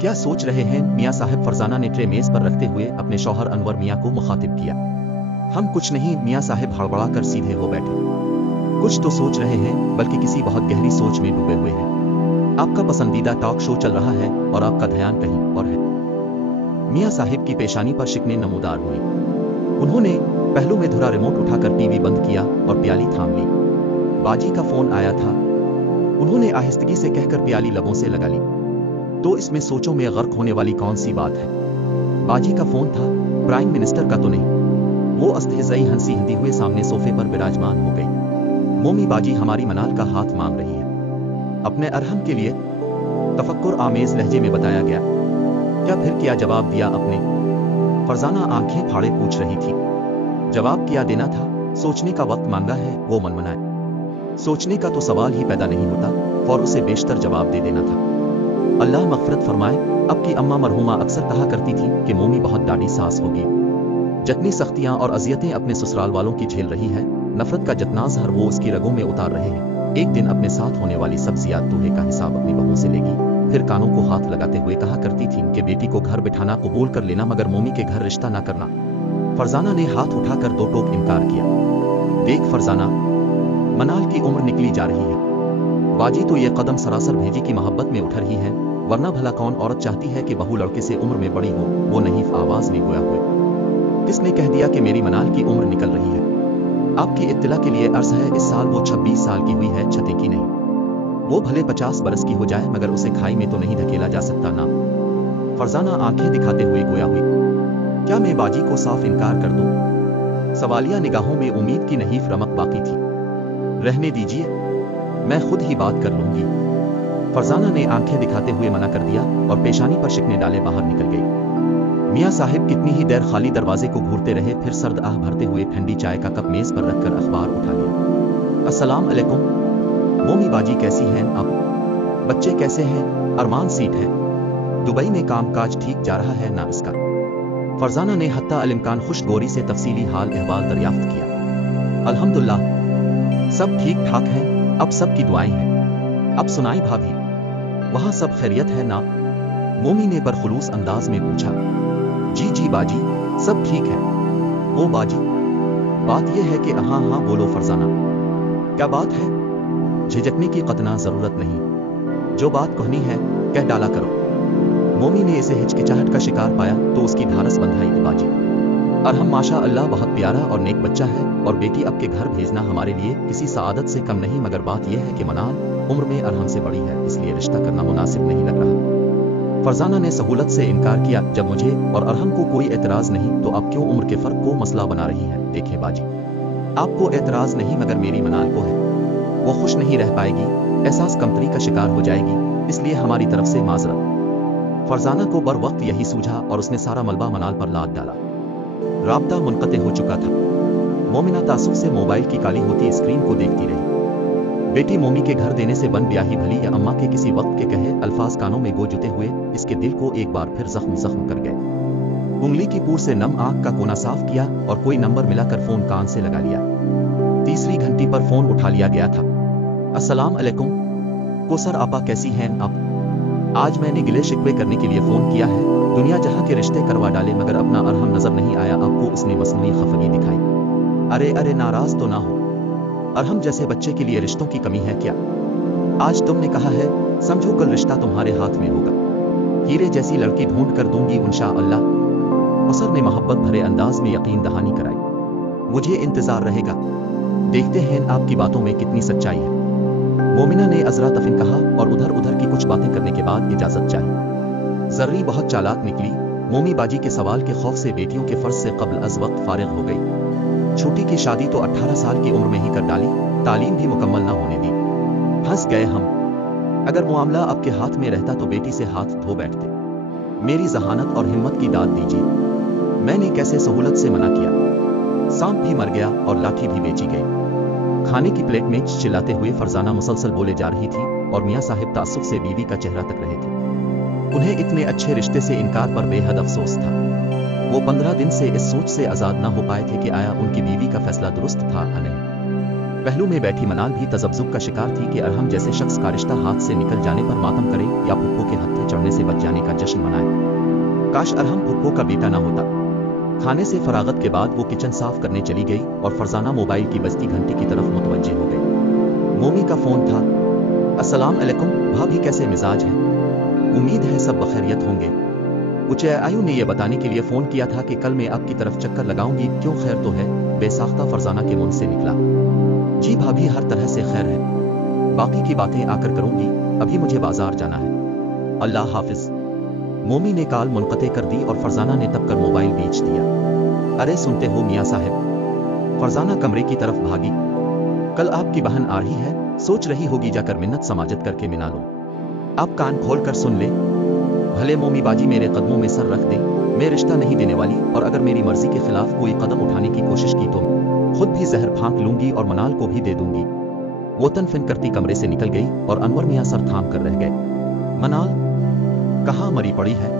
क्या सोच रहे हैं मियाँ साहब? फरजाना ने ट्रे मेज पर रखते हुए अपने शौहर अनवर मियाँ को मुखातिब किया। हम कुछ नहीं, मियाँ साहब हड़बड़ा कर सीधे हो बैठे। कुछ तो सोच रहे हैं, बल्कि किसी बहुत गहरी सोच में डूबे हुए हैं। आपका पसंदीदा टॉक शो चल रहा है और आपका ध्यान कहीं और है। मियाँ साहब की पेशानी पर शिकने नमूदार हुई। उन्होंने पहलू में धुरा रिमोट उठाकर टीवी बंद किया और प्याली थाम ली। बाजी का फोन आया था। उन्होंने आहिस्तगी से कहकर प्याली लबों से लगा ली। तो इसमें सोचों में गर्क होने वाली कौन सी बात है? बाजी का फोन था, प्राइम मिनिस्टर का तो नहीं। वो अस्तहज़ाई हंसी हिंदी हुए सामने सोफे पर विराजमान हो गई। मोमी बाजी हमारी मनाल का हाथ मांग रही है, अपने अरहम के लिए। तफक्कुर आमेज लहजे में बताया गया। क्या फिर क्या जवाब दिया आपने? फरजाना आंखें फाड़े पूछ रही थी। जवाब क्या देना था? सोचने का वक्त मांगा है, वो मनमनाए। सोचने का तो सवाल ही पैदा नहीं होता, और उसे बेशतर जवाब दे देना था। अल्लाह मग़फ़िरत फरमाए। अब की अम्मा मरहुमा अक्सर कहा करती थी कि मोमी बहुत डाढ़ी सास होगी। जितनी सख्तियां और अजियतें अपने ससुराल वालों की झेल रही है, नफरत का जितना ज़हर वो उसकी रगों में उतार रहे हैं, एक दिन अपने साथ होने वाली सब ज़ियादतों का हिसाब अपनी बहू से लेगी। फिर कानों को हाथ लगाते हुए कहा करती थी कि बेटी को घर बिठाना कबूल कर लेना, मगर मोमी के घर रिश्ता ना करना। फरजाना ने हाथ उठाकर दो टोक इनकार किया। देख फरजाना, मनाल की उम्र निकली जा रही है। बाजी तो ये कदम सरासर भेजी की मोहब्बत में उठ रही है, वरना भला कौन औरत चाहती है कि बहू लड़के से उम्र में बड़ी हो? वो नहीफ आवाज में गोया हुए। किसने कह दिया कि मेरी मनाल की उम्र निकल रही है? आपकी इत्तला के लिए अर्ज है, इस साल वो 26 साल की हुई है, छते की नहीं। वो भले 50 बरस की हो जाए, मगर उसे खाई में तो नहीं धकेला जा सकता ना। फरजाना आंखें दिखाते हुए गोया हुई। क्या मैं बाजी को साफ इनकार कर दूं? सवालिया निगाहों में उम्मीद की नहीफ रमक बाकी थी। रहने दीजिए, मैं खुद ही बात कर लूंगी। फरजाना ने आंखें दिखाते हुए मना कर दिया और पेशानी पर शिकने डाले बाहर निकल गई। मियाँ साहिब कितनी ही देर खाली दरवाजे को घूरते रहे, फिर सर्द आह भरते हुए ठंडी चाय का कप मेज पर रखकर अखबार उठा लिया। अस्सलाम अलैकुम। मोमी बाजी कैसी हैं आप? बच्चे कैसे हैं? अरमान सीट है। दुबई में कामकाज ठीक जा रहा है ना इसका? फरजाना ने हत्ता अल इम्कान खुश गोरी से तफसीली हाल अहवाल दरियाफ्त किया। अल्हम्दुलिल्लाह सब ठीक ठाक है, अब सब की दुआएं हैं। अब सुनाई भाभी, वहां सब खैरियत है ना? मोमी ने बरखुलूस अंदाज में पूछा। जी जी बाजी, सब ठीक है। ओ बाजी, बात यह है कि हाँ हाँ बोलो फरजाना। क्या बात है? झिझकने की कतना जरूरत नहीं, जो बात कहनी है कह डाला करो। मोमी ने इसे हिचकिचाहट का शिकार पाया तो उसकी ढारस बंधाई। बाजी, अरहम माशा अल्लाह बहुत प्यारा और नेक बच्चा है, और बेटी अब के घर भेजना हमारे लिए किसी सआदत से कम नहीं, मगर बात यह है कि मनाल उम्र में अरहम से बड़ी है, इसलिए रिश्ता करना मुनासिब नहीं लग रहा। फरजाना ने सहूलत से इनकार किया। जब मुझे और अरहम को कोई एतराज नहीं, तो अब क्यों उम्र के फर्क को मसला बना रही है? देखें बाजी, आपको एतराज नहीं, मगर मेरी मनाल को है। वो खुश नहीं रह पाएगी, एहसास कमतरी का शिकार हो जाएगी, इसलिए हमारी तरफ से माजरत। फरजाना को बर वक्त यही सूझा और उसने सारा मलबा मनाल पर लाद डाला। राब्ता मुनक़ते हो चुका था। मोमिना तासुब से मोबाइल की काली होती स्क्रीन को देखती रही। बेटी मोमी के घर देने से बन ब्याही भली या अम्मा के किसी वक्त के कहे अल्फाज कानों में गो जुते हुए इसके दिल को एक बार फिर जख्म कर गए। उंगली की पूर से नम आंख का कोना साफ किया और कोई नंबर मिलाकर फोन कान से लगा लिया। तीसरी घंटी पर फोन उठा लिया गया था। अस्सलाम अलैकुम। कोसर आपा कैसी हैं आप? आज मैंने गिले शिकवे करने के लिए फोन किया है। दुनिया जहां के रिश्ते करवा डाले, मगर अपना अरहम नजर नहीं आया आपको? उसने मसनूई खफगी दिखाई। अरे अरे, नाराज तो ना हो, अरहम जैसे बच्चे के लिए रिश्तों की कमी है क्या? आज तुमने कहा है, समझो कल रिश्ता तुम्हारे हाथ में होगा। हीरे जैसी लड़की ढूंढ कर दूंगी इंशाअल्लाह। उसर ने मोहब्बत भरे अंदाज में यकीन दहानी कराई। मुझे इंतजार रहेगा, देखते हैं आपकी बातों में कितनी सच्चाई है। मोमिना ने अजरा तफिन कहा और उधर उधर की कुछ बातें करने के बाद इजाजत चाही। जर्री बहुत चालाक निकली। मोमी बाजी के सवाल के खौफ से बेटियों के फर्ज से कब्ल अज वक्त फारिग हो गई। छोटी की शादी तो 18 साल की उम्र में ही कर डाली, तालीम भी मुकम्मल ना होने दी। फंस गए हम। अगर मामला आपके हाथ में रहता तो बेटी से हाथ धो बैठते। मेरी जहानत और हिम्मत की दाद दीजिए। मैंने कैसे सहूलत से मना किया? सांप भी मर गया और लाठी भी बेची गई। खाने की प्लेट में चिल्लाते हुए फरजाना मुसलसल बोले जा रही थी और मियाँ साहिब तासुब से बीवी का चेहरा तक रहे थे। उन्हें इतने अच्छे रिश्ते से इनकार पर बेहद अफसोस था। वो 15 दिन से इस सोच से आजाद न हो पाए थे कि आया उनकी बीवी का फैसला दुरुस्त था या नहीं। पहलू में बैठी मनाल भी तजब्जुब का शिकार थी कि अरहम जैसे शख्स का रिश्ता हाथ से निकल जाने पर मातम करे या फुप्पो के हत्थे चढ़ने से बच जाने का जश्न मनाए। काश अरहम फुप्पो का बेटा ना होता। खाने से फरागत के बाद वो किचन साफ करने चली गई और फरजाना मोबाइल की बजती घंटी की तरफ मुतवज्जे हो गई। मोमी का फोन था। अस्सलाम अलैकुम भाभी, कैसे मिजाज हैं? उम्मीद है सब बखैरियत होंगे। उचे आयु ने यह बताने के लिए फोन किया था कि कल मैं आपकी तरफ चक्कर लगाऊंगी, क्यों खैर तो है? बेसाख्ता फरजाना के मुंह से निकला। जी भाभी, हर तरह से खैर है, बाकी की बातें आकर करूंगी, अभी मुझे बाजार जाना है। अल्लाह हाफिज। मोमी ने कॉल मुनक़ते कर दी और फरजाना ने तब कर मोबाइल बेच दिया। अरे सुनते हो मियाँ साहब? फरजाना कमरे की तरफ भागी। कल आपकी बहन आ रही है, सोच रही होगी जाकर मिन्नत समाजत करके मिला लो। आप कान खोल कर सुन ले। भले मोमी बाजी मेरे कदमों में सर रख दे, मैं रिश्ता नहीं देने वाली, और अगर मेरी मर्जी के खिलाफ कोई कदम उठाने की कोशिश की तो खुद भी जहर फांक लूंगी और मनाल को भी दे दूंगी। वो तनफिन करती कमरे से निकल गई और अनवर मियाँ सर थाम कर रह गए। मनाल कहाँ मरी पड़ी है?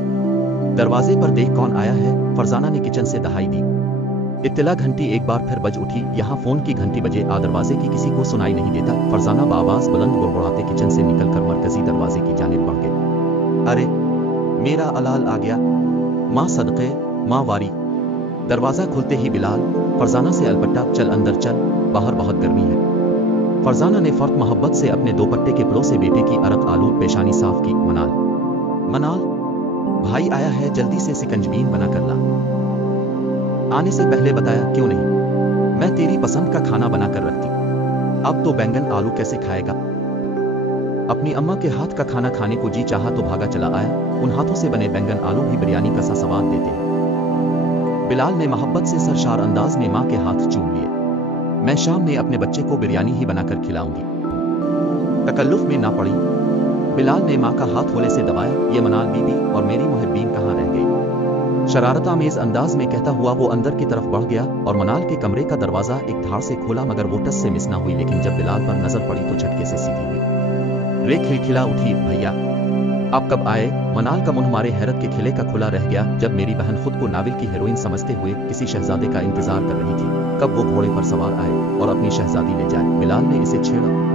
दरवाजे पर देख कौन आया है? फरजाना ने किचन से दहाई दी। इत्तला घंटी एक बार फिर बज उठी। यहाँ फोन की घंटी बजे दरवाजे की किसी को सुनाई नहीं देता। फरजाना बाआवाज बुलंद गुड़गुड़ाते किचन से निकलकर मरकजी दरवाजे की जानिब बढ़ गए। अरे मेरा अलाल आ गया, माँ सदक़े, माँ वारी। दरवाजा खुलते ही बिलाल, फरजाना से अलबट्टा, चल अंदर चल, बाहर बहुत गर्मी है। फरजाना ने फर्क मोहब्बत से अपने दोपट्टे के पलों से बेटे की अरक आलूद पेशानी साफ की। मनाल भाई आया है, जल्दी से सिकंजबीन बना कर ला। आने से पहले बताया क्यों नहीं? मैं तेरी पसंद का खाना बना कर रखती, अब तो बैंगन आलू कैसे खाएगा? अपनी अम्मा के हाथ का खाना खाने को जी चाहा तो भागा चला आया। उन हाथों से बने बैंगन आलू भी बिरयानी का सा स्वाद देते हैं। बिलाल ने मोहब्बत से सरशार अंदाज में माँ के हाथ चूम लिए। मैं शाम में अपने बच्चे को बिरयानी ही बनाकर खिलाऊंगी, तकल्लुफ में ना पड़ी। बिलाल ने माँ का हाथ होले से दबाया। ये मनाल बीबी और मेरी मुहिब्बीन कहाँ रह गई? शरारतामेज अंदाज में कहता हुआ वो अंदर की तरफ बढ़ गया और मनाल के कमरे का दरवाजा एक धार से खोला, मगर वो टस से मिस ना हुई। लेकिन जब बिलाल पर नजर पड़ी तो झटके से सीधी हुई। रे खिलखिला उठी। भैया आप कब आए? मनाल का मुंह हमारे हैरत के खिले का खुला रह गया जब मेरी बहन खुद को नाविल की हीरोइन समझते हुए किसी शहजादे का इंतजार कर रही थी, कब वो घोड़े पर सवार आए और अपनी शहजादी ले जाए। बिलाल ने इसे छेड़ा।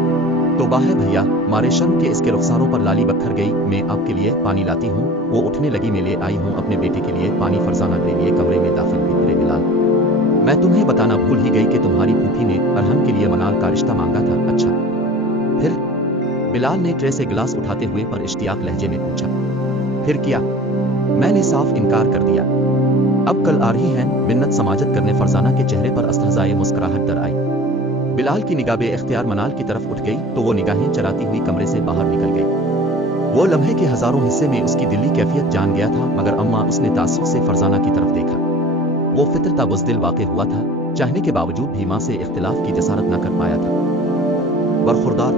तौबा है भैया, मारे शर्म के इसके रुखसारों पर लाली बखर गई। मैं आपके लिए पानी लाती हूँ। वो उठने लगी। मैं ले आई हूँ अपने बेटे के लिए पानी। फरजाना के लिए कमरे में दाखिल हुई। बिलाल, मैं तुम्हें बताना भूल ही गई कि तुम्हारी फूफी ने अरहम के लिए मनाल का रिश्ता मांगा था। अच्छा फिर? बिलाल ने ट्रे से गिलास उठाते हुए पर इश्तियाक लहजे में पूछा। फिर क्या? मैंने साफ इनकार कर दिया। अब कल आ रही हैं मिन्नत समाजत करने। फरजाना के चेहरे पर अस्तहज़ाए मुस्कुराहट दर आई। बिलाल की निगाह बे-इख्तियार मनाल की तरफ उठ गई तो वो निगाहें चराती हुई कमरे से बाहर निकल गई। वो लम्हे के हजारों हिस्से में उसकी दिली कैफियत जान गया था, मगर अम्मा उसने तासुब से फरजाना की तरफ देखा। वो फित्रता बुज़दिल वाक़े हुआ था, चाहने के बावजूद भी माँ से इख्तिलाफ की जसारत न कर पाया था। बरखुरदार,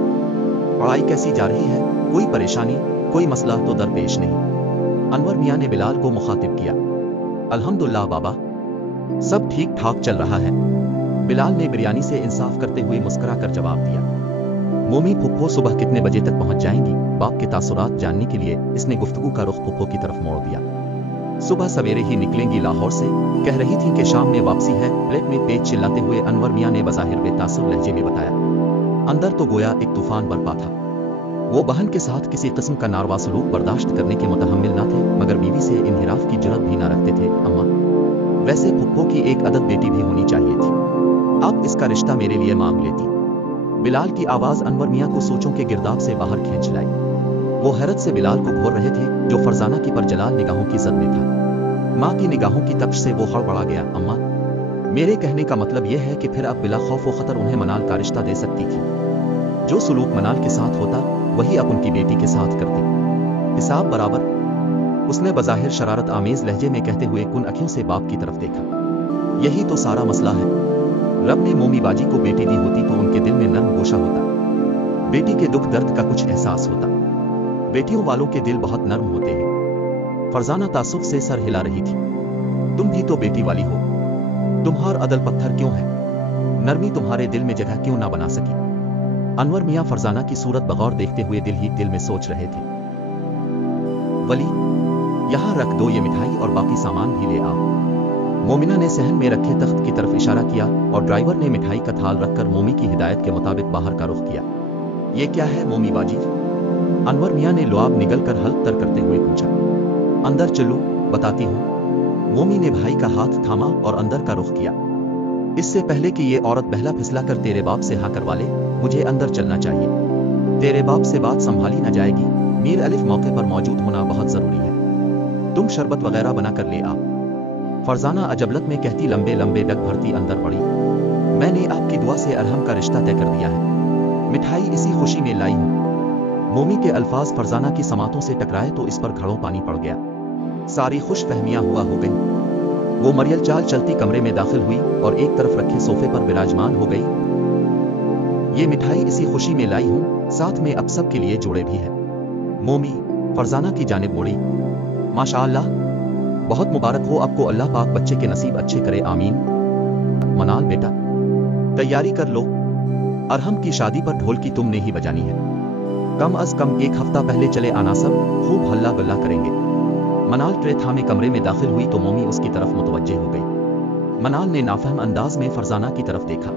पढ़ाई कैसी जा रही है? कोई परेशानी, कोई मसला तो दरपेश नहीं? अनवर मियाँ ने बिलाल को मुखातिब किया। अल्हम्दुलिल्लाह बाबा, सब ठीक ठाक चल रहा है। बिलाल ने बिरयानी से इंसाफ करते हुए मुस्कुरा कर जवाब दिया। मोमी फुप्पो सुबह कितने बजे तक पहुंच जाएंगी? बाप के तासुरात जानने के लिए इसने गुफ्तगू का रुख फुप्पो की तरफ मोड़ दिया। सुबह सवेरे ही निकलेंगी लाहौर से, कह रही थी कि शाम में वापसी है। प्लेट में पेट चिल्लाते हुए अनवर मियाँ ने बज़ाहिर बेतासुर लहजे में बताया। अंदर तो गोया एक तूफान बरपा था। वो बहन के साथ किसी किस्म का नारवा सलूक बर्दाश्त करने के मुतहम्मिल न थे, मगर बीवी से इन्हिराफ की जुर्रत भी न रखते थे। अम्मा, वैसे फुप्पो की एक अदद बेटी भी होनी चाहिए थी, आप इसका रिश्ता मेरे लिए मांग लेती। बिलाल की आवाज अनवर मियाँ को सोचों के गिरदाब से बाहर खींच लाई। वो हैरत से बिलाल को घोर रहे थे जो फरजाना की परजलाल निगाहों की जद में था। माँ की निगाहों की तप्श से वो हड़बड़ा गया। अम्मा, मेरे कहने का मतलब यह है कि फिर अब बिला खौफ व खतर उन्हें मनाल का रिश्ता दे सकती थी। जो सलूक मनाल के साथ होता वही अब उनकी बेटी के साथ करती। हिसाब बराबर। उसने बज़ाहिर शरारत आमेज लहजे में कहते हुए कुन अखियों से बाप की तरफ देखा। यही तो सारा मसला है। रब ने मोमी बाजी को बेटी दी होती तो उनके दिल में नर्म गोशा होता, बेटी के दुख दर्द का कुछ एहसास होता। बेटियों वालों के दिल बहुत नर्म होते हैं। फरजाना तासुफ से सर हिला रही थी। तुम भी तो बेटी वाली हो, तुम्हार अदल पत्थर क्यों है? नरमी तुम्हारे दिल में जगह क्यों ना बना सकी? अनवर मियाँ फरजाना की सूरत बगौर देखते हुए दिल ही दिल में सोच रहे थे। वली, यहाँ रख दो ये मिठाई और बाकी सामान भी ले आओ। मोमिना ने सहन में रखे तख्त की तरफ इशारा किया और ड्राइवर ने मिठाई का थाल रखकर मोमी की हिदायत के मुताबिक बाहर का रुख किया। ये क्या है मोमी बाजी? अनवर मियां ने लुआब निगल कर हल्क तर करते हुए पूछा। अंदर चलो, बताती हूँ। मोमी ने भाई का हाथ थामा और अंदर का रुख किया। इससे पहले कि ये औरत बहला फिसला कर तेरे बाप से हाँ करवा ले, मुझे अंदर चलना चाहिए। तेरे बाप से बात संभाली ना जाएगी। मीर अलिफ मौके पर मौजूद होना बहुत जरूरी है। तुम शरबत वगैरह बना कर ले आ। फरजाना अजबलत में कहती लंबे लंबे डग भरती अंदर पड़ी। मैंने आपकी दुआ से अरहम का रिश्ता तय कर दिया है। मिठाई इसी खुशी में लाई हूं। मोमी के अल्फाज फरजाना की समातों से टकराए तो इस पर घड़ों पानी पड़ गया। सारी खुश फहमियां हुआ हो गई। वो मरियल चाल चलती कमरे में दाखिल हुई और एक तरफ रखे सोफे पर विराजमान हो गई। ये मिठाई इसी खुशी में लाई हूं, साथ में अब सब के लिए जोड़े भी है। मोमी फरजाना की जानिब मुड़ी। माशाअल्लाह, बहुत मुबारक हो आपको, अल्लाह पाक बच्चे के नसीब अच्छे करे, आमीन। मनाल बेटा, तैयारी कर लो। अरहम की शादी पर ढोल की तुमने ही बजानी है। कम अज कम एक हफ्ता पहले चले आना, सब खूब हल्ला गल्ला करेंगे। मनाल ट्रे थामे कमरे में दाखिल हुई तो मोमी उसकी तरफ मुतवज्जे हो गई। मनाल ने नाफहम अंदाज में फरजाना की तरफ देखा।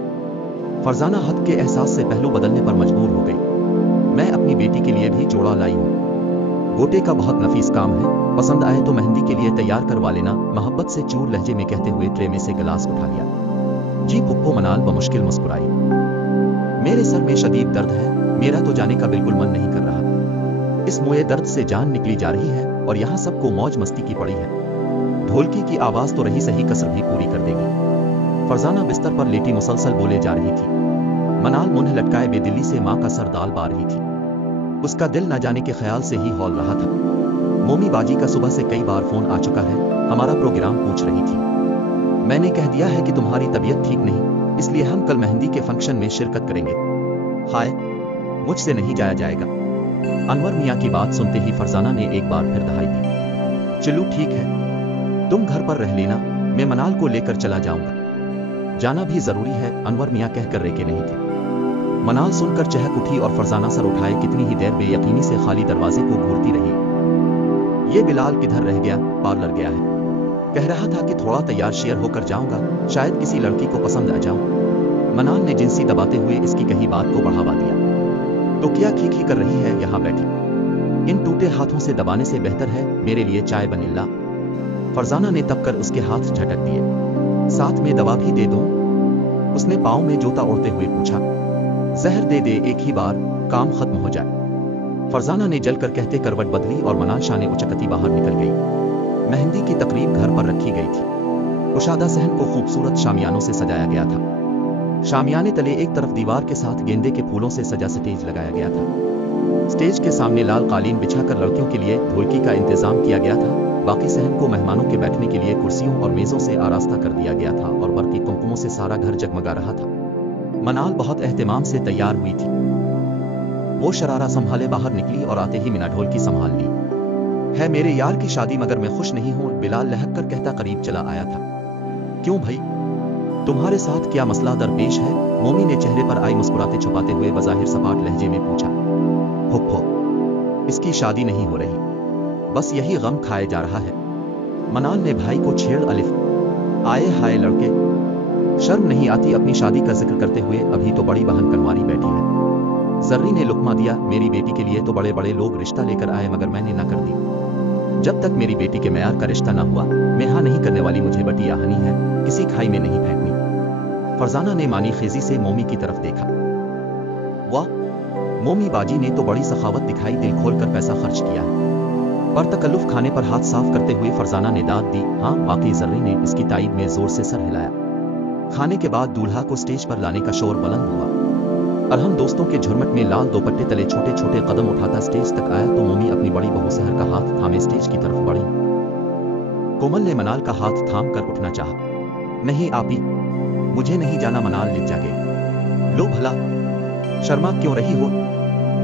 फरजाना हद के एहसास से पहलू बदलने पर मजबूर हो गई। मैं अपनी बेटी के लिए भी जोड़ा लाई हूँ। गोटे का बहुत नफीस काम है, पसंद आए तो मेहंदी के लिए तैयार करवा लेना, मोहब्बत से चूर लहजे में कहते हुए ट्रे में से गिलास उठा लिया। जी पुप्पो, मनाल बमुश्किल मुस्कुराई। मेरे सर में शदीद दर्द है, मेरा तो जाने का बिल्कुल मन नहीं कर रहा। इस मुए दर्द से जान निकली जा रही है और यहाँ सबको मौज मस्ती की पड़ी है। ढोलकी की आवाज तो रही सही, कसर भी पूरी कर देगी। फरजाना बिस्तर पर लेटी मुसलसल बोले जा रही थी। मनाल मुंह लटकाए बेदिली से माँ का सर दाल बा रही थी। उसका दिल न जाने के ख्याल से ही हौल रहा था। मोमी बाजी का सुबह से कई बार फोन आ चुका है, हमारा प्रोग्राम पूछ रही थी। मैंने कह दिया है कि तुम्हारी तबीयत ठीक नहीं, इसलिए हम कल मेहंदी के फंक्शन में शिरकत करेंगे। हाय, मुझसे नहीं जाया जाएगा। अनवर मियां की बात सुनते ही फरजाना ने एक बार फिर दहाई दी। चलो ठीक है, तुम घर पर रह लेना, मैं मनाल को लेकर चला जाऊंगा। जाना भी जरूरी है, अनवर मियां कहकर रेके नहीं थे। मनाल सुनकर चहक उठी और फरजाना सर उठाए कितनी ही देर बेयकीनी से खाली दरवाजे को घूरती रही। ये बिलाल किधर रह गया? पार्लर गया है। कह रहा था कि थोड़ा तैयार शेयर होकर जाऊंगा, शायद किसी लड़की को पसंद आ जाऊं। मनाल ने जिंसी दबाते हुए इसकी कही बात को बढ़ावा दिया। तो क्या खी कर रही है यहाँ बैठी? इन टूटे हाथों से दबाने से बेहतर है मेरे लिए चाय बनिल्ला। फरजाना ने तब कर उसके हाथ झटक दिए। साथ में दवा भी दे दो? उसने पाँव में जूता ओढ़ते हुए पूछा। जहर दे दे, एक ही बार काम खत्म हो जाए। फरजाना ने जलकर कहते करवट बदली और मनाल शाने उचकती बाहर निकल गई। मेहंदी की तकरीब घर पर रखी गई थी। कुशादा सहन को खूबसूरत शामियानों से सजाया गया था। शामियाने तले एक तरफ दीवार के साथ गेंदे के फूलों से सजा स्टेज लगाया गया था। स्टेज के सामने लाल कालीन बिछाकर लड़कियों के लिए ढोलकी का इंतजाम किया गया था। बाकी सहन को मेहमानों के बैठने के लिए कुर्सियों और मेजों से आरास्ता कर दिया गया था और बरती कुमकुमों से सारा घर जगमगा रहा था। मनाल बहुत एहतिमाम से तैयार हुई थी। वो शरारा संभाले बाहर निकली और आते ही मिना ढोलकी संभाल ली। है मेरे यार की शादी मगर मैं खुश नहीं हूं, बिलाल लहक कर कहता करीब चला आया था। क्यों भाई, तुम्हारे साथ क्या मसला दरपेश है? मोमी ने चेहरे पर आई मुस्कुराते छुपाते हुए बजाहिर सपाट लहजे में पूछा। हुप्पो, इसकी शादी नहीं हो रही, बस यही गम खाए जा रहा है। मनाल ने भाई को छेड़ अलिफ। आए हाय लड़के, शर्म नहीं आती अपनी शादी का जिक्र करते हुए? अभी तो बड़ी बहन कनवारी बैठी है। जर्री ने लुकमा दिया। मेरी बेटी के लिए तो बड़े बड़े लोग रिश्ता लेकर आए मगर मैंने ना कर दी। जब तक मेरी बेटी के मेयार का रिश्ता ना हुआ, मैं हाँ नहीं करने वाली। मुझे बटी आहनी है, किसी खाई में नहीं फेंकनी। फरजाना ने मानी खेजी से मोमी की तरफ देखा। वाह, मोमी बाजी ने तो बड़ी सखावत दिखाई, दिल खोल कर पैसा खर्च किया है। पर तकल्लुफ खाने पर हाथ साफ करते हुए फरजाना ने दाद दी। हाँ वाकई। जर्री ने इसकी ताईद में जोर से सर हिलाया। खाने के बाद दूल्हा को स्टेज पर लाने का शोर बुलंद हुआ। अरहम दोस्तों के झुरमट में लाल दोपट्टे तले छोटे छोटे कदम उठाता स्टेज तक आया तो मोमी अपनी बड़ी बहू सहर का हाथ थामे स्टेज की तरफ बढ़ी। कोमल ने मनाल का हाथ थाम कर उठना चाहा। नहीं आपी, मुझे नहीं जाना। मनाल लिट जागे। लो भला, शर्मा क्यों रही हो?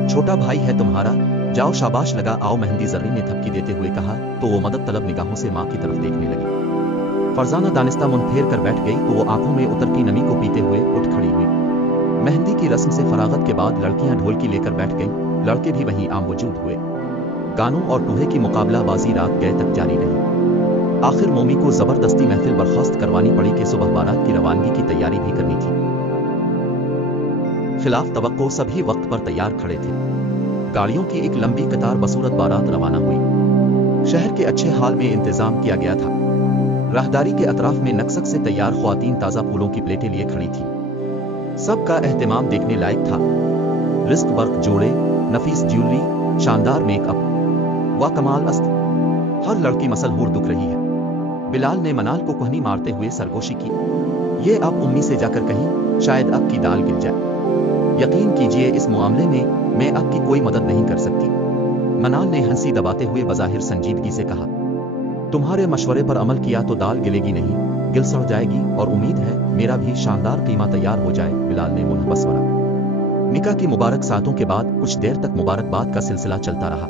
छोटा भाई है तुम्हारा, जाओ शाबाश लगा आओ। मेहंदी जर्री ने थपकी देते हुए कहा तो वो मदद तलब निगाहों से माँ की तरफ देखने लगी। फरजाना दानिस्ता मुंह फेर कर बैठ गई तो वो आंखों में उतरती नमी को पीते हुए उठ खड़ी हुई। मेहंदी की रस्म से फरागत के बाद लड़कियां ढोलकी लेकर बैठ गईं, लड़के भी वहीं आम मौजूद हुए। गानों और टूहे की मुकाबलाबाजी रात गए तक जारी रही। आखिर मोमी को जबरदस्ती महफिल बर्खास्त करवानी पड़ी कि सुबह बारात की रवानगी की तैयारी भी करनी थी। खिलाफ तवक्को सभी वक्त पर तैयार खड़े थे। गाड़ियों की एक लंबी कतार बसूरत बारात रवाना हुई। शहर के अच्छे हाल में इंतजाम किया गया था। राहदारी के अतराफ में नक्सक से तैयार ख्वातीन ताजा फूलों की प्लेटें लिए खड़ी थी। सबका एहतमाम देखने लायक था। रिस्क वर्क जोड़े, नफीस ज्वेलरी, शानदार मेकअप, व कमाल अस्त। हर लड़की मसलहूर दुख रही है। बिलाल ने मनाल को कहनी मारते हुए सरगोशी की। ये आप उम्मी से जाकर कहीं, शायद आपकी दाल गिर जाए। यकीन कीजिए इस मामले में मैं आपकी कोई मदद नहीं कर सकती। मनाल ने हंसी दबाते हुए बज़ाहिर संजीदगी से कहा, तुम्हारे मशवरे पर अमल किया तो दाल गिलेगी नहीं, गिल सड़ जाएगी, और उम्मीद है मेरा भी शानदार कीमा तैयार हो जाए। बिलाल ने मुंह बसवरा। निकाह की मुबारक सातों के बाद कुछ देर तक मुबारकबाद का सिलसिला चलता रहा।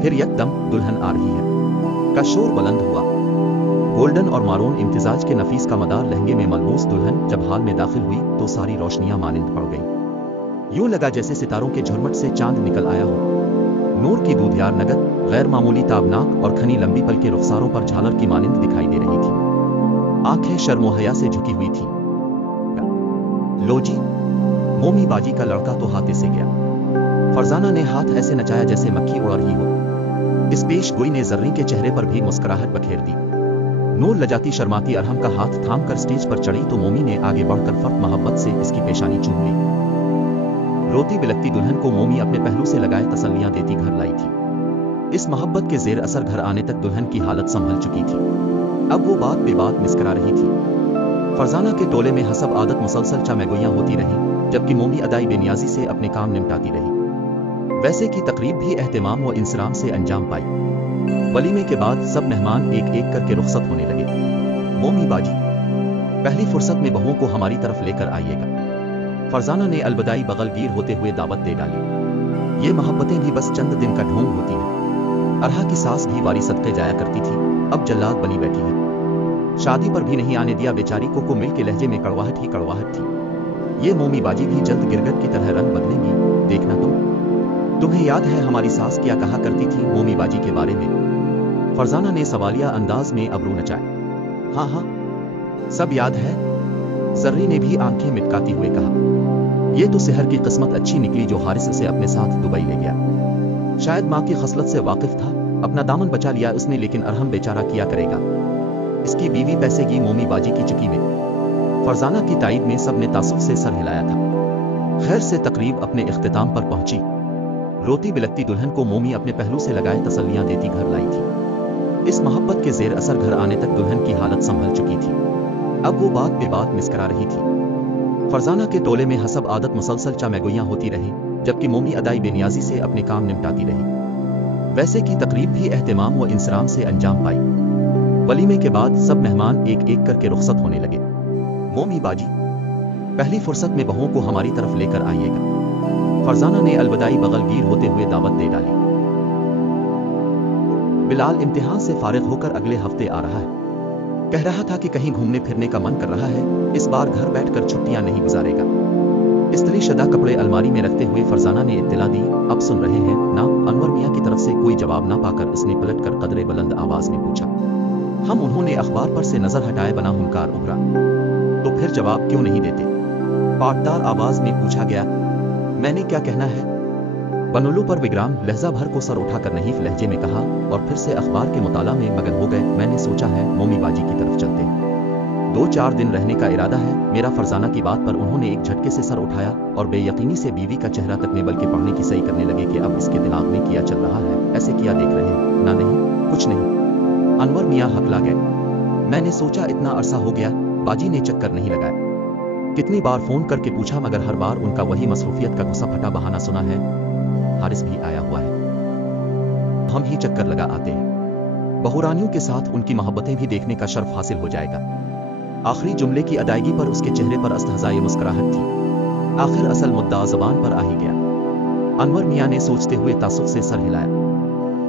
फिर यकदम दुल्हन आ रही है का शोर बुलंद हुआ। गोल्डन और मारून इम्तिजाज के नफीस का मदार लहंगे में मलबूस दुल्हन जब हाल में दाखिल हुई तो सारी रोशनियां मानिंद पड़ गईं। यूं लगा जैसे सितारों के झुरमुट से चांद निकल आया हो। नूर की दूधियार नगद, गैर मामूली ताबनाक और घनी लंबी पल के रुखसारों पर झालर की मानिंद दिखाई दे रही थी। आंखें शर्मो हया से झुकी हुई थी। लो जी, मोमी बाजी का लड़का तो हाथे से गया। फरजाना ने हाथ ऐसे नचाया जैसे मक्खी उड़ रही हो। इस पेश गोई ने जर्री के चेहरे पर भी मुस्कुराहट बखेर दी। नूर लजाती शर्माती अरहम का हाथ थामकर स्टेज पर चढ़ी तो मोमी ने आगे बढ़कर फर्क मोहब्बत से इसकी पेशानी चूम ली। रोती बिलकती दुल्हन को मोमी अपने पहलू से लगाए तसल्लियां देती घर लाई थी। इस मोहब्बत के जेर असर घर आने तक दुल्हन की हालत संभल चुकी थी। अब वो बात बेबात मुस्कुरा रही थी। फरजाना के टोले में हसब आदत मुसलसल चामेगोइयां होती रही, जबकि मोमी अदाई बेनियाजी से अपने काम निपटाती रही। वैसे की तकरीब भी एहतमाम व इंसराम से अंजाम पाई। वलीमे के बाद सब मेहमान एक एक करके रुखसत होने लगे। मोमी बाजी, पहली फुर्सत में बहुओं को हमारी तरफ लेकर आइएगा। फरजाना ने अलबदाई बगलगीर होते हुए दावत दे डाली। ये मोहब्बतें भी बस चंद दिन का ढोंग होती हैं। अरहा की सास भी वारी सदके जाया करती थी, अब जल्लाद बनी बैठी है। शादी पर भी नहीं आने दिया बेचारी को मिल के लहजे में कड़वाहट ही कड़वाहट थी। ये मोमी बाजी भी जल्द गिरगट की तरह रंग बदलेंगी, देखना तुम्हें याद है हमारी सास क्या कहा करती थी मोमी बाजी के बारे में? फरजाना ने सवालिया अंदाज में अबरू नचाए। हाँ हाँ, सब याद है, जर्री ने भी आंखें मिटकाती हुए कहा। ये तो सेहर की किस्मत अच्छी निकली जो हारिस से अपने साथ दुबई ले गया। शायद माँ की खसलत से वाकिफ था, अपना दामन बचा लिया उसने, लेकिन अरहम बेचारा किया करेगा। इसकी बीवी पैसेगी मोमी बाजी की चुकी में। फरजाना की ताईद में सबने तासुब से सर हिलाया था। खैर से तकरीब अपने इख्तिताम पर पहुंची। रोती बिलकती दुल्हन को मोमी अपने पहलू से लगाए तसल्लियां देती घर लाई थी। इस मोहब्बत के जेर असर घर आने तक दुल्हन की हालत संभल चुकी थी। अब वो बात बेबात मुस्कुरा रही थी। फरजाना के टोले में हसब आदत मुसलसल चामेगोइयां होती रही, जबकि मोमी अदाई बेनियाजी से अपने काम निपटाती रही। वैसे की तकरीब भी एहतमाम व इंसराम से अंजाम पाई। वलीमे के बाद सब मेहमान एक एक करके रुखसत होने लगे। मोमी बाजी, पहली फुर्सत में बहुओं को हमारी तरफ लेकर आइएगा। फरजाना ने अलबदाई बगलगीर होते हुए दावत दे डाली। बिलाल इम्तिहान से फारिग होकर अगले हफ्ते आ रहा है। कह रहा था कि कहीं घूमने फिरने का मन कर रहा है, इस बार घर बैठकर छुट्टियां नहीं गुजारेगा। इस्त्री शुदा कपड़े अलमारी में रखते हुए फरजाना ने इत्तला दी, अब सुन रहे हैं ना? अनवर मियां की तरफ से कोई जवाब ना पाकर उसने पलटकर कदरे बुलंद आवाज में पूछा। हम उन्होंने अखबार पर से नजर हटाए बना हुनकार उभरा। तो फिर जवाब क्यों नहीं देते? पाटदार आवाज में पूछा गया। मैंने क्या कहना है? बनोलू पर विग्राम लहजा भर को सर उठाकर नहीफ लहजे में कहा और फिर से अखबार के मुताला में मगन हो गए। मैंने सोचा है मोमी बाजी की तरफ चलते हैं, 2-4 दिन रहने का इरादा है मेरा। फरजाना की बात पर उन्होंने एक झटके से सर उठाया और बेयकीनी से बीवी का चेहरा तकने बल्कि पढ़ने की सही करने लगे कि अब इसके दिमाग में किया चल रहा है। ऐसे किया देख रहे हैं ना? नहीं, कुछ नहीं। अनवर मियां हकला गए। मैंने सोचा इतना अरसा हो गया, बाजी ने चक्कर नहीं लगाया। कितनी बार फोन करके पूछा मगर हर बार उनका वही मसरूफियत का गुस्सा फटा बहाना सुना है। हारिस भी आया हुआ है, हम ही चक्कर लगा आते हैं। बहुरानियों के साथ उनकी मोहब्बतें भी देखने का शर्फ हासिल हो जाएगा। आखिरी जुमले की अदायगी पर उसके चेहरे पर अस्तहज़ाए मुस्कुराहट थी। आखिर असल मुद्दा ज़बान पर आ ही गया। अनवर मियां ने सोचते हुए तासुब से सर हिलाया।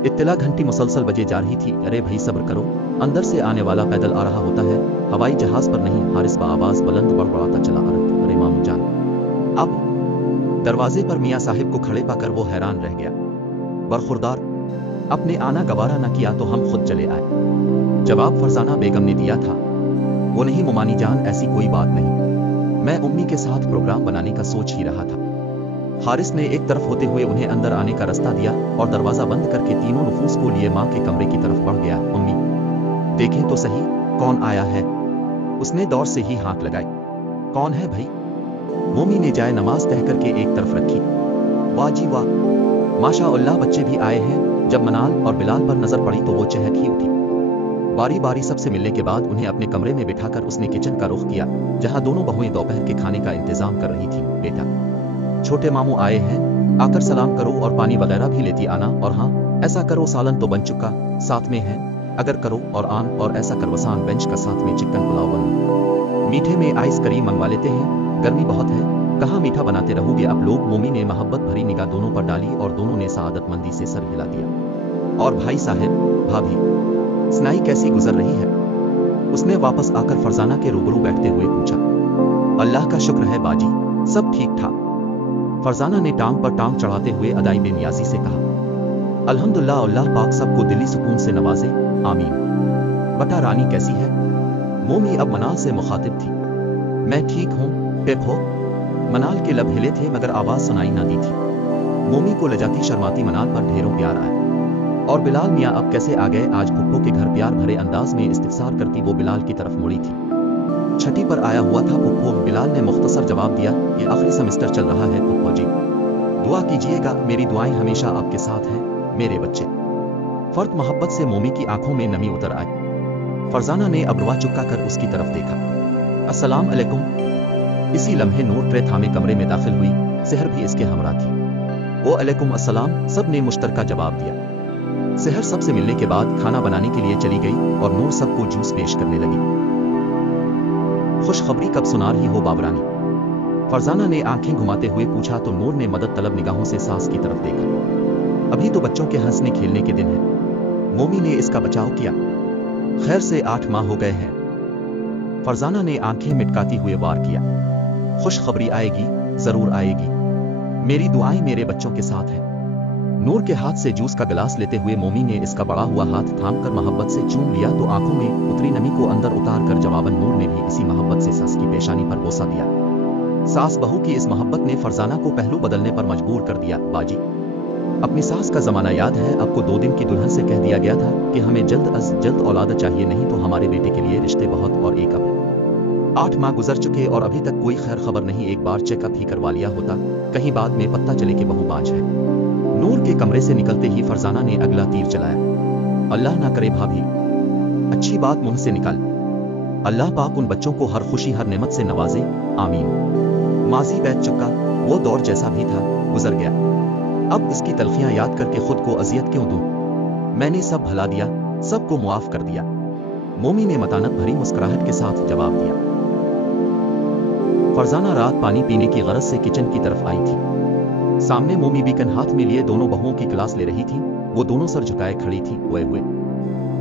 इत्तला घंटी मुसलसल बजे जा रही थी। अरे भाई सब्र करो, अंदर से आने वाला पैदल आ रहा होता है, हवाई जहाज पर नहीं। हारिस बाआवाज बुलंद बड़बड़ाता चला। अरे मामू जान। अब दरवाजे पर मियां साहिब को खड़े पाकर वो हैरान रह गया। बरखुरदार अपने आना गवारा न किया तो हम खुद चले आए। जवाब फरजाना बेगम ने दिया था, वो नहीं मोमानी जान, ऐसी कोई बात नहीं, मैं उम्मी के साथ प्रोग्राम बनाने का सोच ही रहा था। हारिस ने एक तरफ होते हुए उन्हें अंदर आने का रास्ता दिया और दरवाजा बंद करके तीनों नफूस को लिए माँ के कमरे की तरफ बढ़ गया। अम्मी देखें तो सही कौन आया है। उसने दौर से ही हाँक लगाई। कौन है भाई? मोमी ने जाए नमाज तह करके एक तरफ रखी। वाह जी वाह, माशाअल्लाह, बच्चे भी आए हैं। जब मनाल और बिलाल पर नजर पड़ी तो वो चहक ही उठी। बारी बारी सबसे मिलने के बाद उन्हें अपने कमरे में बिठाकर उसने किचन का रुख किया, जहां दोनों बहुएं दोपहर के खाने का इंतजाम कर रही थी। बेटा, छोटे मामू आए हैं, आकर सलाम करो और पानी वगैरह भी लेती आना। और हाँ, ऐसा करो सालन तो बन चुका साथ में है, अगर करो और आम और ऐसा करवसान बेंच का साथ में चिकन पुलाव बनो। मीठे में आइस करीम मंगवा लेते हैं, गर्मी बहुत है, कहाँ मीठा बनाते रहोगे आप लोग। मोमी ने मोहब्बत भरी निगाह दोनों पर डाली और दोनों ने सआदतमंदी से सर हिला दिया। और भाई साहब, भाभी, स्नाई कैसी गुजर रही है? उसने वापस आकर फरजाना के रूबरू बैठते हुए पूछा। अल्लाह का शुक्र है बाजी, सब ठीक ठाक। फरजाना ने टांग पर टांग चढ़ाते हुए अदाई बेनियाजी से कहा, अल्हम्दुलिल्लाह, अल्लाह पाक सबको दिली सुकून से नवाजे, आमीन। बता रानी कैसी है? मोमी अब मनाल से मुखातिब थी। मैं ठीक हूँ, पेप हो? मनाल के लब हिले थे मगर आवाज सुनाई ना दी थी। मोमी को लजाती शर्माती मनाल पर ढेरों प्यार आया। और बिलाल मियाँ अब कैसे आ गए? आज फुप्पो के घर प्यार भरे अंदाज में इस्तिफसार करती वो बिलाल की तरफ मुड़ी थी। छठी पर आया हुआ था फुप्पो। बिलाल ने मुख्तसर जवाब दिया, ये आखिरी सेमेस्टर चल रहा है फुप्पो जी, दुआ कीजिएगा, मेरी दुआएं हमेशा आपके साथ हैं मेरे बच्चे। फर्क मोहब्बत से मोमी की आंखों में नमी उतर आई। फरजाना ने अब रुआ चुका कर उसकी तरफ देखा। अस्सलाम अलैकुम। इसी लम्हे नूर ट्रे थामे कमरे में दाखिल हुई। सहर भी इसके हमरा थी। ओ अलैकुम अस्सलाम, सब ने मुश्तरका जवाब दिया। सहर सबसे मिलने के बाद खाना बनाने के लिए चली गई और नूर सबको जूस पेश करने लगी। खुशखबरी कब सुना रही हो बाबरानी? फरजाना ने आंखें घुमाते हुए पूछा तो नूर ने मदद तलब निगाहों से सास की तरफ देखा। अभी तो बच्चों के हंसने खेलने के दिन है, मोमी ने इसका बचाव किया। खैर से 8 माह हो गए हैं। फरजाना ने आंखें मिटकाती हुए वार किया। खुशखबरी आएगी, जरूर आएगी, मेरी दुआएं मेरे बच्चों के साथ हैं। नूर के हाथ से जूस का गिलास लेते हुए मोमी ने इसका बड़ा हुआ हाथ थामकर मोहब्बत से चूम लिया तो आंखों में उतरी नमी को अंदर उतार कर जवाबन नूर ने भी इसी मोहब्बत से सास की पेशानी पर बोसा दिया। सास बहू की इस मोहब्बत ने फरजाना को पहलू बदलने पर मजबूर कर दिया। बाजी, अपनी सास का जमाना याद है? आपको 2 दिन की दुल्हन से कह दिया गया था कि हमें जल्द अज जल्द औलाद चाहिए, नहीं तो हमारे बेटे के लिए रिश्ते बहुत और एक अब 8 माह गुजर चुके और अभी तक कोई खैर खबर नहीं। एक बार चेकअप ही करवा लिया होता, कहीं बाद में पता चले कि बहू बाज है। नूर के कमरे से निकलते ही फरजाना ने अगला तीर चलाया। अल्लाह ना करे भाभी, अच्छी बात मुंह से निकाल। अल्लाह पाक उन बच्चों को हर खुशी हर नेमत से नवाजे, आमीन। माजी बैठ चुका, वो दौर जैसा भी था गुजर गया। अब इसकी तलखियां याद करके खुद को अजियत क्यों दूं? मैंने सब भला दिया, सबको मुआफ कर दिया। मोमी ने मतानत भरी मुस्कुराहट के साथ जवाब दिया। फरजाना रात पानी पीने की गरज से किचन की तरफ आई थी। सामने मोमी बीकन हाथ में लिए दोनों बहुओं की क्लास ले रही थी। वो दोनों सर झुकाए खड़ी थी। हुए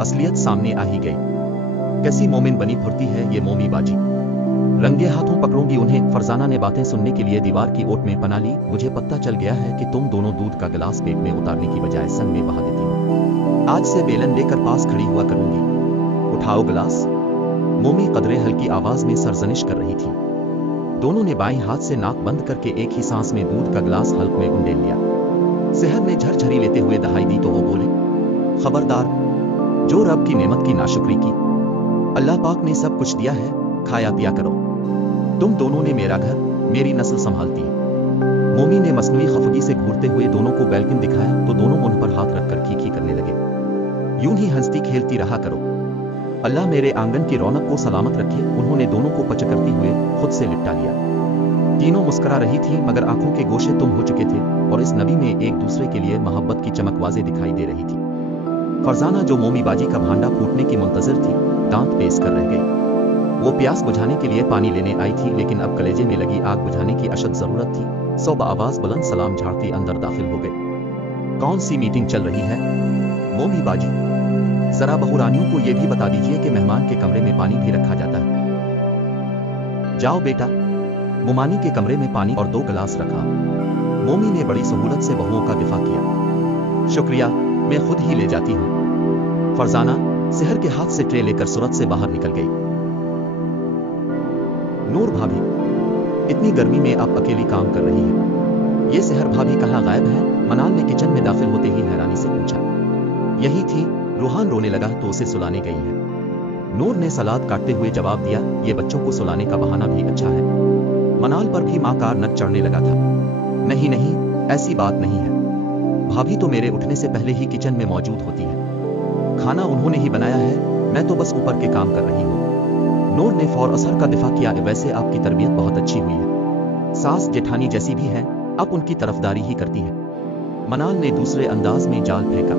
असलियत सामने आ ही गई। कैसी मोमिन बनी फुर्ती है ये मोमी बाजी, रंगे हाथों पकड़ूंगी उन्हें। फरजाना ने बातें सुनने के लिए दीवार की ओट में पना ली। मुझे पता चल गया है कि तुम दोनों दूध का गिलास पेट में उतारने की बजाय संग में बहा देती हो। आज से बेलन लेकर पास खड़ी हुआ करूंगी। उठाओ गिलास। मोमी कदरे हल्की आवाज में सरजनिश कर रही थी। दोनों ने बाईं हाथ से नाक बंद करके एक ही सांस में दूध का गिलास हल्क में उंडेल लिया। सहर ने झरझरी लेते हुए दहाई दी तो वो बोले, खबरदार जो रब की नेमत की नाशुक्री की। अल्लाह पाक ने सब कुछ दिया है, खाया पिया करो। तुम दोनों ने मेरा घर मेरी नस्ल संभालती है। मोमी ने मसनूई खफगी से घूरते हुए दोनों को बैल्कन दिखाया तो दोनों मुंह पर हाथ रखकर खीखी करने लगे। यूं ही हंसती खेलती रहा करो, अल्लाह मेरे आंगन की रौनक को सलामत रखे। उन्होंने दोनों को पच करती हुए खुद से लिपटा लिया। तीनों मुस्कुरा रही थी मगर आंखों के गोशे तुम हो चुके थे और इस नबी में एक दूसरे के लिए मोहब्बत की चमक वाज़े दिखाई दे रही थी। फरजाना जो मोमी बाजी का भांडा फूटने की मुंतजर थी, दांत पेश कर रह गई। वो प्यास बुझाने के लिए पानी लेने आई थी लेकिन अब कलेजे में लगी आग बुझाने की अशद जरूरत थी। सौ आवाज बुलंद सलाम झाड़ती अंदर दाखिल हो गई। कौन सी मीटिंग चल रही है मोमी बाजी? जरा बहुरानियों को यह भी बता दीजिए कि मेहमान के कमरे में पानी भी रखा जाता है। जाओ बेटा। मुमानी के कमरे में पानी और 2 गिलास रखा। मोमी ने बड़ी सहूलत से बहुओं का दिफा किया। शुक्रिया मैं खुद ही ले जाती हूँ। फरजाना सेहर के हाथ से ट्रे लेकर सूरत से बाहर निकल गई। नूर भाभी, इतनी गर्मी में आप अकेली काम कर रही हैं। ये सेहर भाभी कहाँ गायब है? मनाल ने किचन में दाखिल होते ही हैरानी से पूछा। यही थी, रूहान रोने लगा तो उसे सुलाने गई है। नूर ने सलाद काटते हुए जवाब दिया, ये बच्चों को सुलाने का बहाना भी अच्छा है। मनाल पर भी माँ का नक चढ़ने लगा था। नहीं नहीं, ऐसी बात नहीं है। भाभी तो मेरे उठने से पहले ही किचन में मौजूद होती है। खाना उन्होंने ही बनाया है, मैं तो बस ऊपर के काम कर रही हूँ। नूर ने फौर असर का दिफा किया। वैसे आपकी तरबियत बहुत अच्छी हुई है। सास जेठानी जैसी भी है, आप उनकी तरफदारी ही करती है। मनाल ने दूसरे अंदाज में जाल फेंका।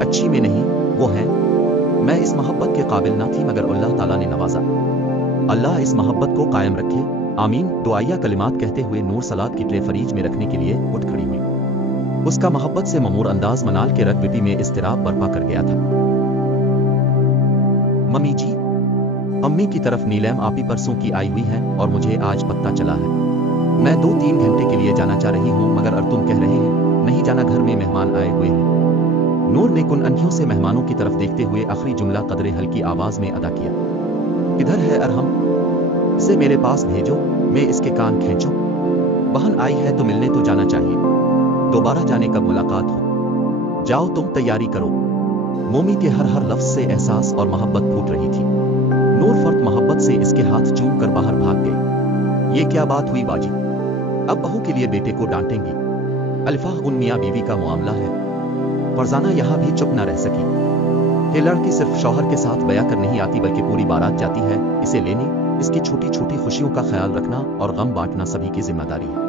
अच्छी में नहीं, वो है। मैं इस मोहब्बत के काबिल ना थी, मगर अल्लाह ताला ने नवाजा। अल्लाह इस मोहब्बत को कायम रखे, आमीन। दुआया कलिमात कहते हुए नूर सलाद की ट्रे फरीज में रखने के लिए उठ खड़ी हुई। उसका मोहब्बत से ममूर अंदाज मनाल के रग में इस्तिराब बर्पा कर गया था। मम्मी जी, अम्मी की तरफ नीलम आपी परसों की आई हुई है और मुझे आज पता चला है। मैं 2-3 घंटे के लिए जाना चाह रही हूँ, मगर अब तुम कह रहे हैं नहीं जाना, घर में मेहमान आए हुए हैं। नूर ने कुन अंधियों से मेहमानों की तरफ देखते हुए आखिरी जुमला कदरे हल्की आवाज में अदा किया। इधर है अरहम, इसे मेरे पास भेजो, मैं इसके कान खींचूं। बहन आई है तो मिलने तो जाना चाहिए। दोबारा जाने कब मुलाकात हो। जाओ तुम तैयारी करो। मोमी के हर हर लफ्ज से एहसास और मोहब्बत फूट रही थी। नूर फर्द मोहब्बत से इसके हाथ चूम कर बाहर भाग गई। ये क्या बात हुई बाजी? अब बहू के लिए बेटे को डांटेंगी? अल्फाह उन मियाँ बीवी का मामला है। फरजाना यहाँ भी चुप न रह सकी। ये लड़की सिर्फ शौहर के साथ बया कर नहीं आती, बल्कि पूरी बारात जाती है। इसे लेने, इसकी छोटी छोटी खुशियों का ख्याल रखना और गम बांटना सभी की जिम्मेदारी है।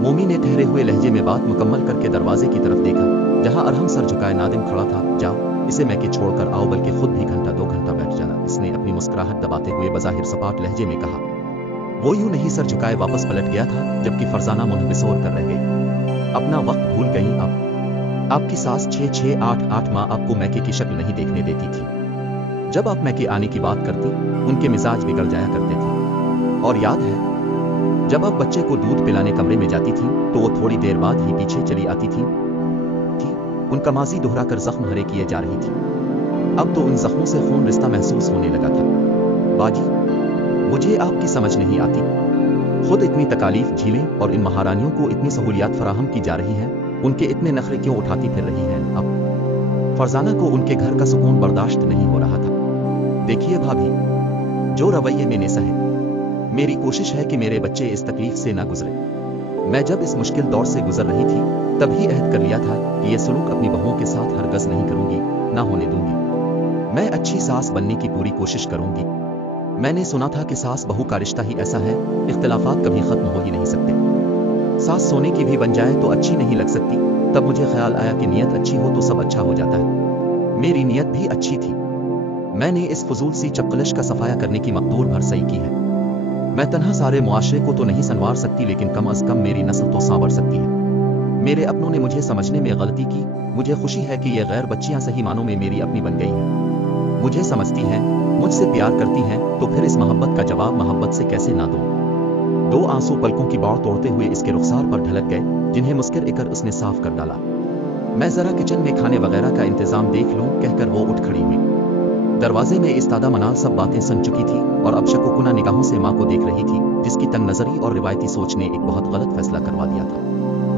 मोमी ने ठहरे हुए लहजे में बात मुकम्मल करके दरवाजे की तरफ देखा, जहां अरहम सर झुकाए नादिम खड़ा था। जाओ, इसे मैं के छोड़कर आओ, बल्कि खुद भी घंटा 2 घंटा बैठ जाना, इसने अपनी मुस्कुराहट दबाते हुए बज़ाहिर सपाट लहजे में कहा। वो यूं नहीं सर झुकाए वापस पलट गया था, जबकि फरजाना मुंह बिसोर कर रह गई। अपना वक्त भूल गई आप? आपकी सास 6-8 माह आपको मैके की शक्ल नहीं देखने देती थी। जब आप मैके आने की बात करती, उनके मिजाज बिगड़ जाया करते थे। और याद है, जब आप बच्चे को दूध पिलाने कमरे में जाती थी, तो वो थोड़ी देर बाद ही पीछे चली आती थी। उनका माजी दोहरा कर जख्म हरे किए जा रही थी। अब तो उन जख्मों से खून रिश्ता महसूस होने लगा था। बाजी, मुझे आपकी समझ नहीं आती। खुद इतनी तकालीफ झीलें और इन महारानियों को इतनी सहूलियात फराहम की जा रही हैं, उनके इतने नखरे क्यों उठाती फिर रही हैं? अब फरजाना को उनके घर का सुकून बर्दाश्त नहीं हो रहा था। देखिए भाभी, जो रवैये मैंने सहे, मेरी कोशिश है कि मेरे बच्चे इस तकलीफ से ना गुजरे। मैं जब इस मुश्किल दौर से गुजर रही थी, तभी अहद कर लिया था कि ये सलूक अपनी बहुओं के साथ हरगज नहीं करूंगी, ना होने दूंगी। मैं अच्छी सास बनने की पूरी कोशिश करूंगी। मैंने सुना था कि सास बहू का रिश्ता ही ऐसा है, इख्तिलाफात कभी खत्म हो ही नहीं सकते। सास सोने की भी बन जाए तो अच्छी नहीं लग सकती। तब मुझे ख्याल आया कि नियत अच्छी हो तो सब अच्छा हो जाता है। मेरी नियत भी अच्छी थी। मैंने इस फजूल सी चपकलश का सफाया करने की मकदूर भर सही की है। मैं तन्हा सारे मुआशरे को तो नहीं संवार सकती, लेकिन कम अज कम मेरी नस्ल तो सांवर सकती है। मेरे अपनों ने मुझे समझने में गलती की। मुझे खुशी है कि ये गैर बच्चियां सही मानों में मेरी अपनी बन गई हैं। मुझे समझती हैं, मुझसे प्यार करती हैं, तो फिर इस मोहब्बत का जवाब मोहब्बत से कैसे ना दूं? 2 आंसू पलकों की बाढ़ तोड़ते हुए इसके रुखसार पर ढलक गए, जिन्हें मुस्कुरा कर उसने साफ कर डाला। मैं जरा किचन में खाने वगैरह का इंतजाम देख लूं, कहकर वो उठ खड़ी हुई। दरवाजे में इस्तादा मनाल सब बातें सुन चुकी थी और अब शकुकुना निगाहों से माँ को देख रही थी, जिसकी तंग नजरी और रिवायती सोच ने एक बहुत गलत फैसला करवा दिया था।